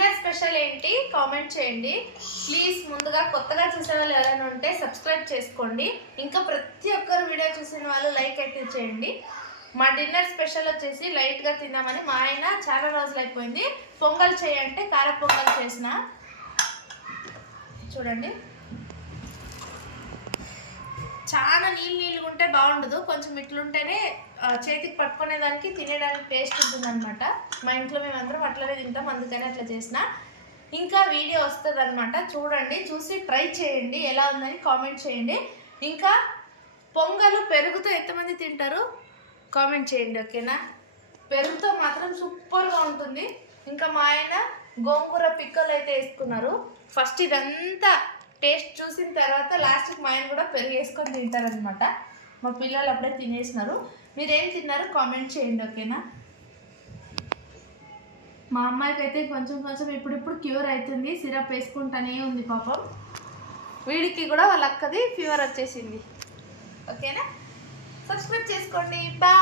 Dinner special ఏంటి comment చేయండి. Please ముందుగా కొత్తగా చూసే వాళ్ళు ఎవరైనా ఉంటే సబ్స్క్రైబ్ చేసుకోండి. ఇంకా ప్రతి ఒక్కరు వీడియో చూసిన వాళ్ళు లైక్ అయితే చేయండి. మా డిన్నర్ స్పెషల్ వచ్చేసి లైట్గా తిందామని మా ఆయన చాలా రోజులు అయిపోయింది. పొంగల్ చేయంటే కార పొంగల్ చేసిన. చూడండి. చాలా నీళ్ళు నీళ్ళు ఉంటే బాగుండదు. కొంచెం ఇట్లుంటేనే చేతికి పట్టుకునేదానికి తినేదానికి టేస్ట్ ఉంటుంది అనమాట మా ఇంట్లో మేమందరం అట్లనే తింటాం అందుకని అట్లా చేసిన. ఇంకా వీడియో వస్తుంది అనమాట చూడండి చూసి ట్రై చేయండి ఎలా ఉందని కామెంట్ చేయండి. ఇంకా పొంగలు పెరుగుతో ఎంతమంది తింటారు? కామెంట్ చేయండి ఓకేనా? పెరుగుతో మాత్రం సూపర్గా ఉంటుంది. ఇంకా మా ఆయన గోంగూర పిక్కలు అయితే వేసుకున్నారు. ఫస్ట్ ఇదంతా టేస్ట్ చూసిన తర్వాత లాస్ట్కి మా ఆయన కూడా పెరుగు వేసుకొని తింటారనమాట మా పిల్లలు అప్పుడే తినేసినారు. మీరేం తిన్నారు? కామెంట్ చేయండి ఓకేనా? మా అమ్మాయికి అయితే కొంచెం కొంచెం ఇప్పుడిప్పుడు క్యూర్ అవుతుంది. సిరప్ వేసుకుంటానే ఉంది పాపం. వీడికి కూడా వాళ్ళ అక్కది ఫీవర్ వచ్చేసింది. ఓకేనా? సబ్స్క్రైబ్ చేసుకోండి. బాయ్!